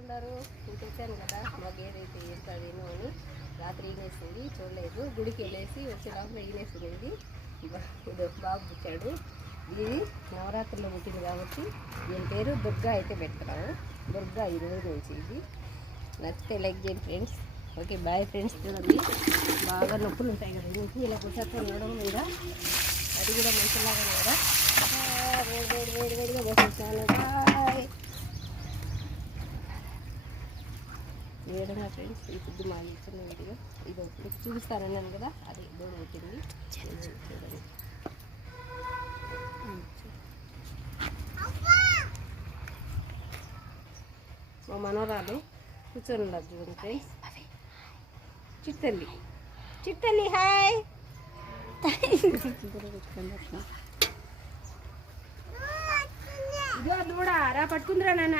ఉన్నారు? నేను చెప్పాను కదా మా గేదైతే ఏస్తుంది అని. రాత్రి ఈనేసింది, చూడలేదు. గుడికి వెళ్ళేసి వచ్చే లోపల ఈనేసింది. ఇది బాబు పుట్టాడు. ఇది నవరాత్రిలో పుట్టింది కాబట్టి దీని పేరు దుర్గా అయితే పెడతాము. దుర్గా ఈ రోజు నుంచి. ఇది నచ్చితే లైక్ చేయండి ఫ్రెండ్స్. Okay bye friends. చూడండి బాగా నొప్పులు ఉంటాయి కదా నుంచి ఇలా కూర్చొని ఉండడం మీద అది కూడా మంచిలాగానే కదా. వేడిగా పోసేసాను. బాయ్ వేడగా ఫ్రెండ్స్. ఈ ఫుడ్ మా ఇచ్చిన వీడియో ఇది మీకు చూపిస్తానన్నాను కదా, అది దూడ పుట్టింది. చూడండి మా మనవరాలు కూర్చొని ఉన్నారు చూడండి ఫ్రెండ్స్. చిట్టల్లి హాయ్. ఇదో దూడ రా పట్టుకుందిరా నాన్న.